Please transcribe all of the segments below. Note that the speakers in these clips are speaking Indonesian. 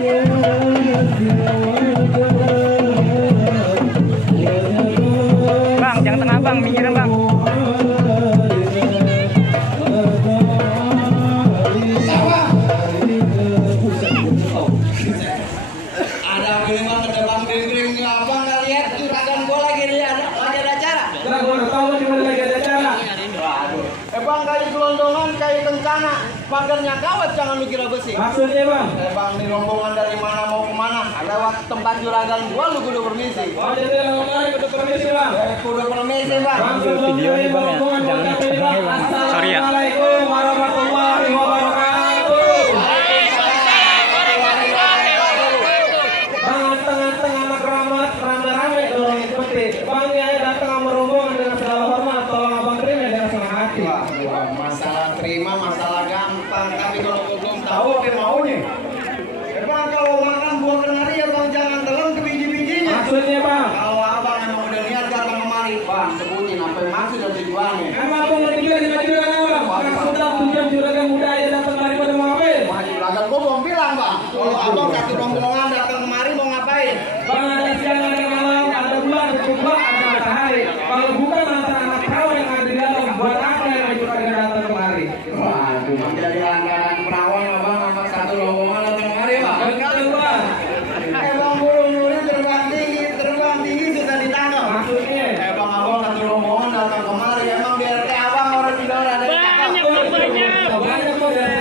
Bang, jangan tengah bang, minggir bang. Ada memang ada bang kering-kering abang nggak lihat juragan gua lagi ada acara. Karena gua udah tahu di mana lagi ada acara. Bang kayak gelondongan kayak kencana, pagarnya kawat jangan lu kira besi. Maksudnya bang? Bang ini rombongan dari mana mau kemana? Lewat tempat juragan gua lu kudu permisi. Oh jadi rombongan kudu permisi bang? Kudu permisi bang. Video ini bang ya, jangan sorry ya. Assalamualaikum warahmatullahi wabarakatuh. Bang tengah-tengah keramat rame-rame dong ikuti. Bang ya datang sama rombongan dengan segala hormat, tolong abang terima dengan senang hati. Masalah terima masalah gampang, tapi kalau gua belum tahu apa maunya. Bang kalau makan buah kenari ya bang jangan telan ke biji-bijinya. Maksudnya bang? Kalau abang emang udah niat datang kemari, bang sebutin apa yang maksud dan tujuannya. Emang abang ngerti juga dengan juragan bang? Karena sudah tujuan juragan muda ya datang kemari pada mau ngapain? Wah juragan gua belum bilang bang. Kalau abang satu rombongan datang kemari mau ngapain? Bang ada siang, ada malam, ada bulan, ada kubah, ada matahari. Kalau bukan antara anak perawan yang ada di dalam, buat apa yang ikut kalian datang kemari? Waduh, menjadi langganan perawan abang sama satu rombongan datang kemari bang. Betul bang. Bang burung nuri terbang tinggi susah ditangkap. Maksudnya? Bang abang satu rombongan datang kemari, emang biar kayak abang orang tidak ada yang cakep. Banyak kok dari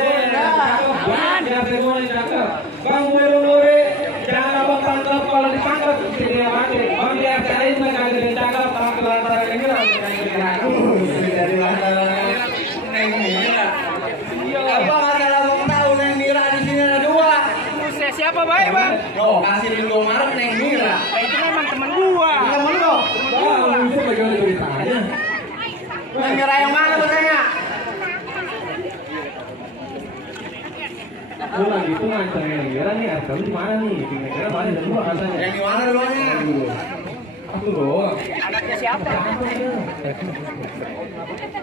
gue yang cakep. Bang burung nuri, jangan abang tangkap kalau ditangkap dia mati. Bang biar kalian nggak ada yang cakep, sama kelantaran yang hilang. Dari lantaran Neng Mira. Abang asal abang tahu Neng Mira di sini ada dua. Buset, siapa baik bang? Yo, kasih di Indomaret Neng Mira. Itu memang teman gua. Temen lo. Bang, bisa bagaimana beritanya? Neng Mira yang mana betulnya? Lu lagi itu ngancangin negara nih, kamu di mana nih? Di negara balik dan dua katanya. Yang di mana dulunya? Aku doang. Anaknya siapa?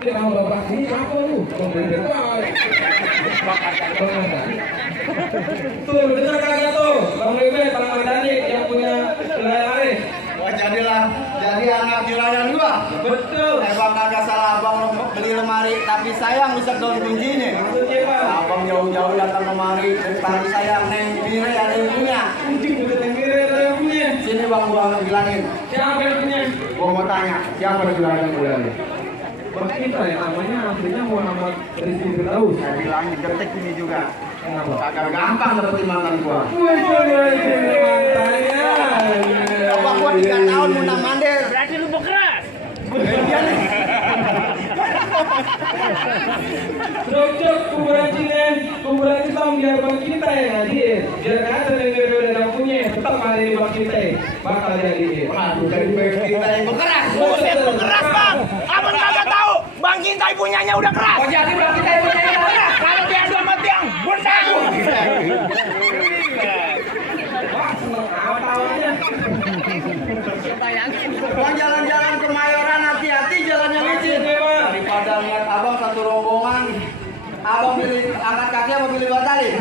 Ini kamu bapak sini siapa lu? Bang Bender kali. Bang Mandani. Tuh, bener kagak tuh? Bang Bebe, Bang Mandani yang punya lari. Wah jadi anak juragan gua. Betul. Bang kagak salah abang beli lemari, tapi sayang rusak daun kuncinya. Maksudnya Bang? Abang jauh-jauh datang kemari, dari tadi sayang Neng Mira ada yang punya. Anjing udah tenggiri ada yang punya. Sini bang gua bilangin. Siapa yang punya? Gua mau tanya, siapa juragan gua ini? Bang kita ya namanya aslinya Muhammad Rizky Firdaus. Saya bilangin ketik ini juga. Kenapa? Kagak gampang dapetin mantan gua. Wih, mantannya. Abang gua 3 tahun undang mandir. Berarti lu bekeras. Iya nih. Cocok kuburan Cinen, kuburan Islam biar bang kita yang hadir. Biar ada yang berbeda punya, tetap hari ini bang kita bakal jadi. Waduh, dari kita yang berkeras. Buset, lu keras bang. Abang kagak tahu. Bang Kintai punyanya udah keras. Oh jadi bang kita yang punya yang keras. Kalau dia ada sama tiang, bundang. Wah, seneng amat awalnya. Bang jalan-jalan ke Mayoran hati-hati jalannya licin. Daripada lihat abang satu rombongan, abang pilih angkat kaki apa pilih batalin?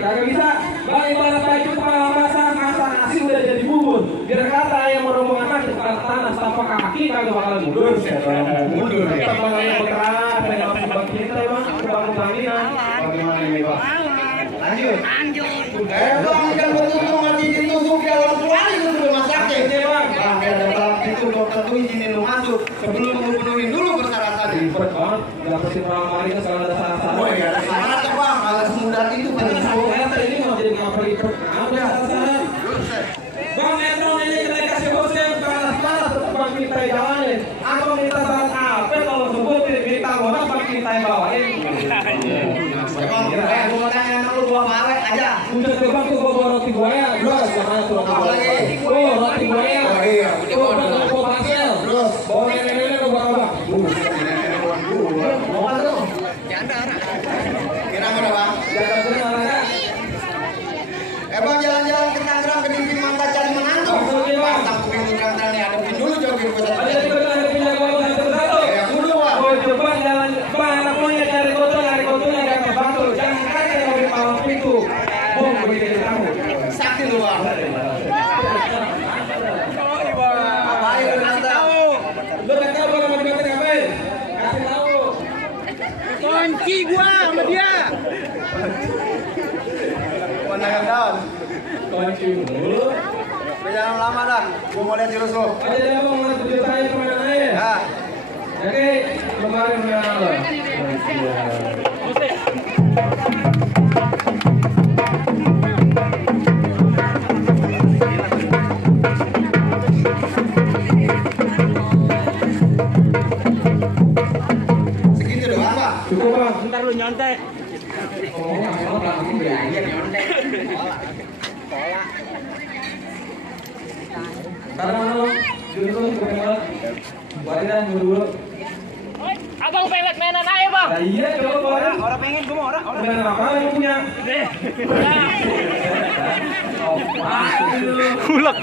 Kagak bisa. Bang ibarat baju kepala masak nasi udah jadi bubur. Biar kata yang merombongan masuk ke tanah tanpa kaki kagak bakal mundur. Mundur. Teman yang berkeras, yang masih bang kita bang, bangun banginan. Bagaimana ini bang? Lanjut. Bang jangan betul mati ditusuk ya orang tua itu rumah sakit. Bang ada dalam itu dokter tuh izinin lu masuk sebelum lu penuhin dulu persyaratannya. Ribet banget, dapetin orang lain kan sekarang ada syarat-syarat. Oh iya, ada syarat tuh bang, agak semudah itu betul. Ternyata ini mau jadi ngapa ribet? Ada syarat. Bang Metro ini kita kasih bosnya panas-panas tetap bang kita jalanin. Aku minta syarat apa kalau sebutin minta orang bang kita bawain. Emang gua mau tanya emang lu buah mawet aja. Udah ke bang tuh bawa roti buaya. Terus mana tuh roti buaya? Oh roti buaya. Oh iya, Bawa pastel. Terus bawa nenek-nenek bawa apa? mau apa tuh? Kira mana bang? Jangan benar ya. Bang jalan-jalan ke Tangerang ke Dinding Mangga cari menantu. Pasang kuping terang-terang nih, adepin dulu jogging gue Ada tadi. di kota ada pindah gua satu-satu. Ya kudu bang. Oh coba jalan bang anak punya cari kotonya jangan batu. Jangan kaki yang palang pintu. Bom bagi kamu. Sakti lu bang. Ayo tahu. Lu nggak tahu kalau mau dibantu ngapain? Kasih tahu. Kunci gua sama dia. Pandangan daun. Kunci dulu. Jangan lama dah. Gua mau lihat jurus lu. Aja dia mau ngeliat video saya kemana aja. Ya. Oke, kemarin kemana lo? Segitu doang pak. Cukup bang. Ntar lu nyontek. Oh, nggak salah belakang gue aja nyontek. Karena mana lo? Dulu gue pengen buat dah dulu. Abang pengen mainan aja bang. Nah iya coba orang. Orang pengen gua mau orang. Mainan apa yang punya? Kulak.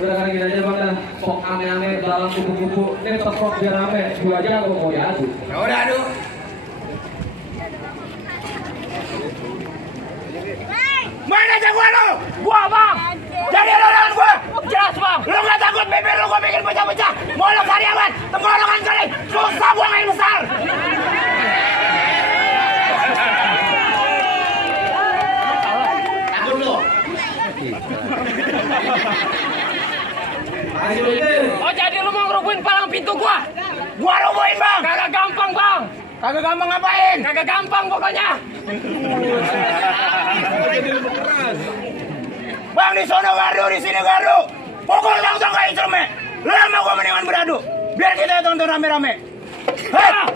Udah kali gini aja bang dah. Sok aneh-aneh dalam kupu-kupu. Ini teprok biar rame. Dua aja aku mau diadu. Ya udah aduh. Main aja gua lu. Gua bang. Jadi lu lawan gua. Jelas bang. Lu nggak takut bibir lu gua bikin pecah-pecah. Mau lu karyawan. Tenggorokan kali. Susah buang air besar. Takut lu. Ayo deh. Oh jadi lu mau ngerubuhin palang pintu gua? Gua rubuhin bang. Kagak gampang bang. Kagak gampang ngapain? Kagak gampang pokoknya. Bang di sono gardu, di sini gardu. Pokok langsung kayak instrumen. Lu sama gua mendingan beradu. Biar kita tonton rame-rame. Hei!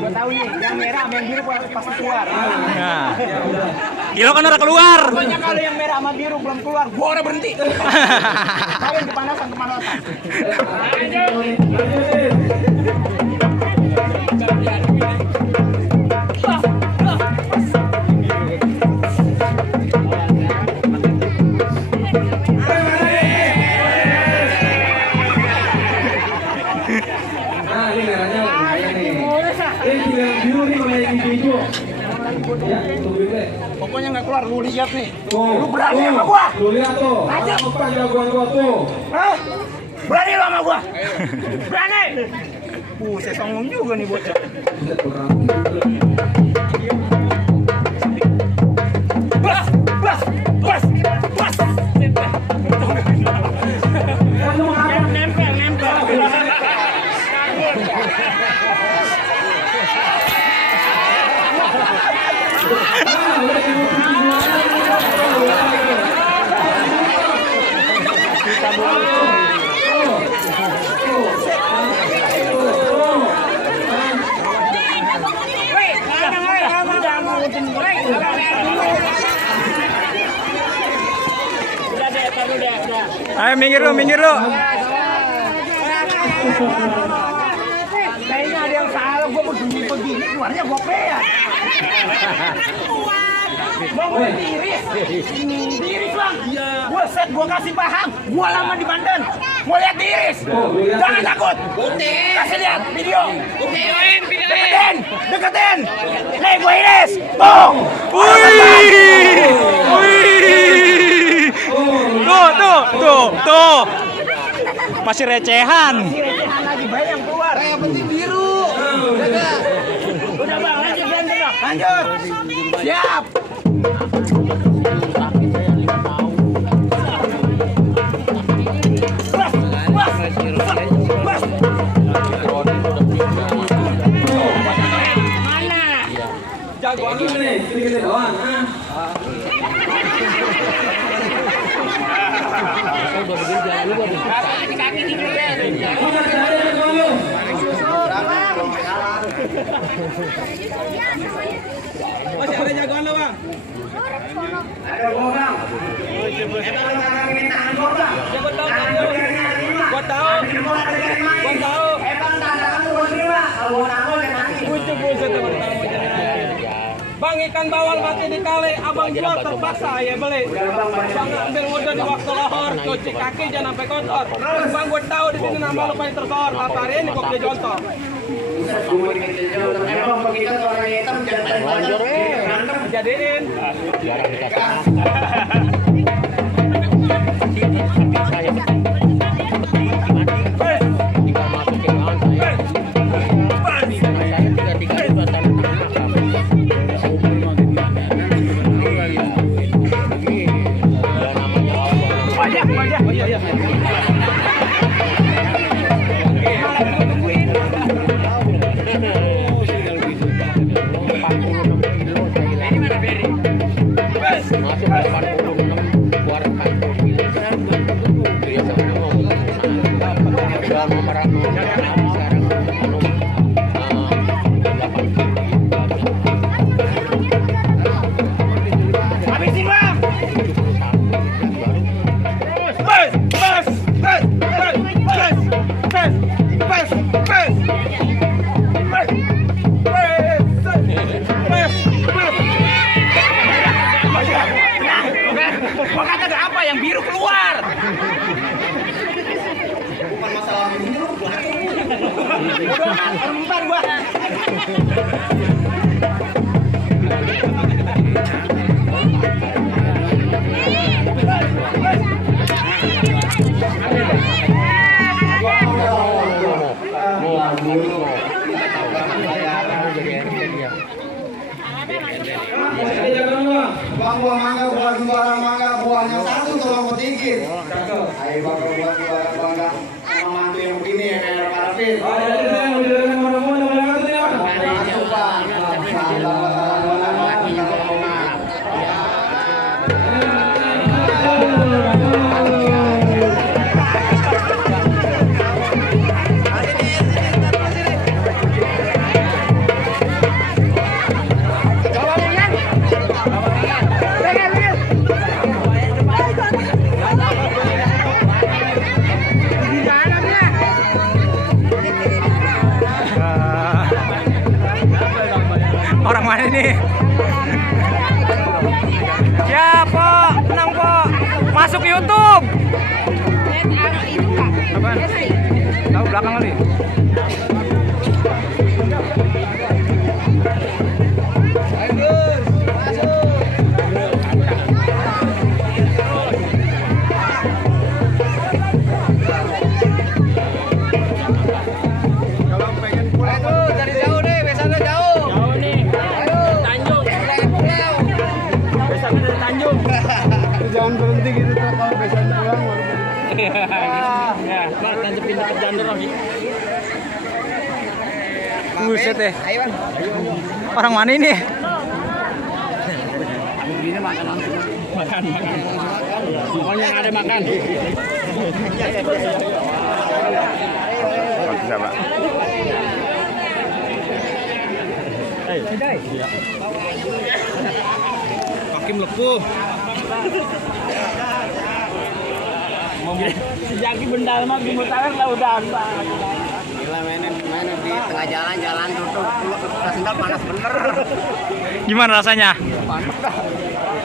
Gua tahu nih, yang merah sama yang biru pasti keluar. Nah. Kilo kan udah keluar. Pokoknya kalau yang merah sama biru belum keluar, gua udah berhenti. Kalian kepanasan. Nah ini merahnya lumayan nih. Ini yang biru nih sama yang hijau. Ya, tunggu deh. Pokoknya nggak keluar, lu lihat nih. Tuh, Lu berani tuh, sama gua? Lu lihat tuh. Aja. Apa jagoan gua tuh? Hah? Berani lu sama gua? Berani? Saya songong juga nih bocah. Buset, kurang. Bas. Nempel. Ayo minggir lu. Kayaknya ada yang salah, gua begini, keluarnya gua pean. Gua tiris bang. Gua set, gua kasih paham. Gua lama di Banten. Mau lihat tiris. Jangan takut. Kasih lihat video. Deketin. Nih gua iris. Tuh. Tuh. Masih recehan. Recehan lagi bayi yang keluar. Yang penting biru. Udah bang, lanjut. Siap. Jagoan lu nih, gini-gini doang. Masih ada jagoan lo, Bang? Ada gua bang. Emang tangan ini tangan gua bang. Gua tahu. Gua tahu. Emang tangan lu gua terima. Kalau gua tangan lu mati. Buset teman-teman. Bang, ikan bawal mati di kali, abang jual terpaksa ya beli. Bang ambil modal di waktu lohor, cuci kaki jangan sampai kotor. Terus bang, gue tahu di sini nama lu paling tersohor. Apa hari ini kok dia jontor? Emang begitu orang hitam jangan berantem. Jadiin. Gua kata ada apa yang biru keluar. Bukan masalah ini. Udah kan, empat gua. Bang, buah mangga, buah sembarang mangga, buahnya satu tolong petikir. Ayo bang, buat sembarang mangga. Sama mantu yang begini ya kayak parafin. Masuk bang. Orang mana ini? Siapa? Menang Pak. Masuk YouTube. Apaan? Tahu belakang kali. Jangan berhenti gitu tuh kalau besan pulang baru. Ya, Bang, tancepin dekat jandur lagi. Buset deh. Ayo, Bang. Orang mana ini? Begini makan langsung. Makan. Pokoknya yang ada makan. Bisa, Pak. Ayo. Hakim lepuh. Sejaki bendal mah di mutaran lah udah. Gila mainin di tengah jalan tutup. Sendal panas bener. Gimana rasanya? Panas dah.